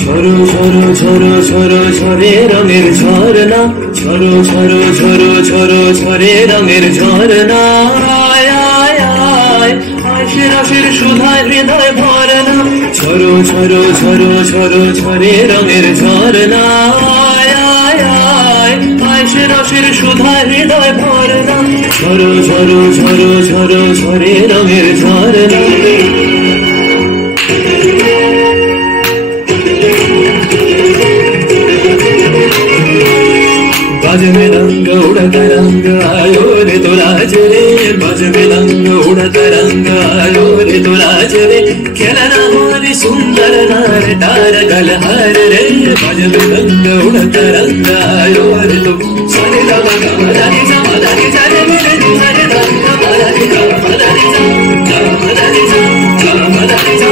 ঝরো ঝরো ঝরো ঝরো ঝরে রঙের ঝরনা, ঝরো ঝরো ঝরো ঝরো ঝরে রঙের ঝরনা। আয় আয় আয় আশে রসের সুধায় হৃদয় ভরনা, ঝরো ঝরো ঝরো ঝরো ঝরে রঙের ঝরনা। আয় আয় আয় আশে রসের সুধায় হৃদয় ভরনা, ঝরো ঝরো ঝরো ঝরো ঝরে রঙের ঝরনা। बजमे रंग उड़ता रंग आयो रे तोरा चले, बजमे रंग उड़ता रंग आयो रे तोरा चले। खेलना होरी सुंदर नार तार गलहार रे, बजमे रंग उड़ता रंग आयो रे तो सरे लगा मदानी सा मदानी सा रे मेरे तुम्हारे रंग मदानी सा मदानी सा मदानी सा मदानी सा।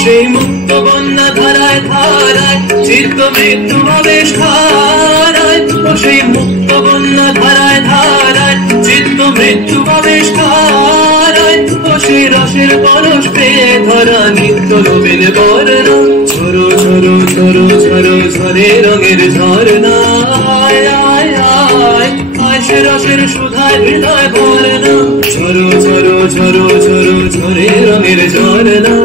সেই মুক্ত বন্যা ধারায় ধারায় চিত্ত মৃত্যু ভাবেশ ধারায়, সেই মুক্ত বন্যা ধারায় ধারায় চিত্ত মৃত্যু ভাবেশ ধারায়, সেই রসের পরশ পেয়ে ধরা নিত্য নবীন বর্ণা, ঝরো ঝরো ঝরো ঝরো ঝরে রঙের ঝরনা। আয় আয় আয় আশে রসের সুধায় হৃদয় ভরনা, ঝরো ঝরো ঝরো ঝরো ঝরে রঙের ঝরনা।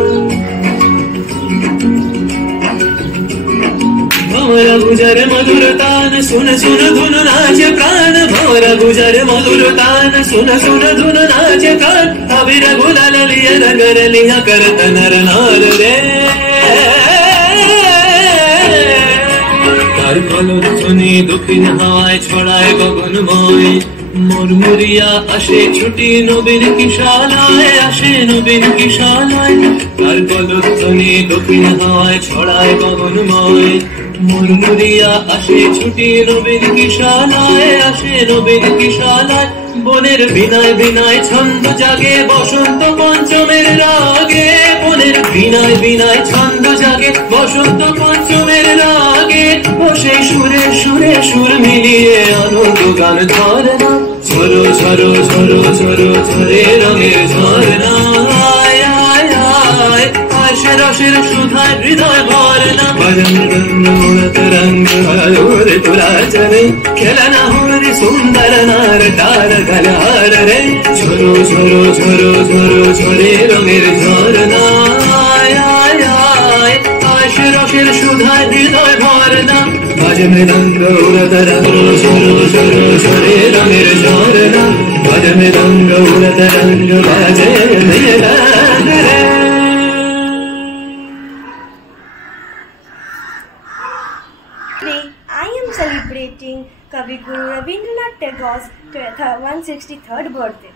भंवरा गुजर मधुर तान सुन सुन धुन नाचे प्राण, भंवरा गुजर मधुर तान सुन सुन धुन नाचे प्राण। अबीर गुलाल लिया नगर लिया करत नर नार रे, तार कलध्वनि दक्षिण हावाय ছড়ায় গগনময়। মুরমুরিয়া আসে ছুটি নবীন কিশালায়, আসে নবীন কিশালায়। তার কলধ্বনি দক্ষিণ হাওয়ায় ছড়ায় গগনময়। মুরমুরিয়া আসে ছুটি নবীন কিশালায়, আসে নবীন কিশালায়। বনের বিনায় বিনায় ছন্দ জাগে বসন্ত পঞ্চমের রাগে, বনের বিনায় বিনায় ছন্দ জাগে বসন্ত পঞ্চমের রাগে। বসে সুরে সুরে সুর মিলিয়ে আনন্দ গান ধরনা, ঝরো ঝরো ঝরো ঝরো ঝরে রঙের ঝরনা। আয় আয় আয় আশে রসের সুধায় হৃদয় ভরনা, বজম রঙ্গ উড়ত রঙ্গ আলো রে তোরা চলে। খেলনা হোরে সুন্দর নার তার গলহার রে, ঝরো ঝরো ঝরো ঝরো ঝরে রঙের ঝরনা। আয় আয় আয় আশে রসের সুধায় হৃদয় ভরনা, बजमे रंग उड़ता रंग ঝরো ঝরো ঝরে রঙের ঝরনা, बजमे रंग उड़ता रंग बाजे मेरा রে। Today, I am celebrating Kavi Guru Rabindranath Tagore's 163rd birthday.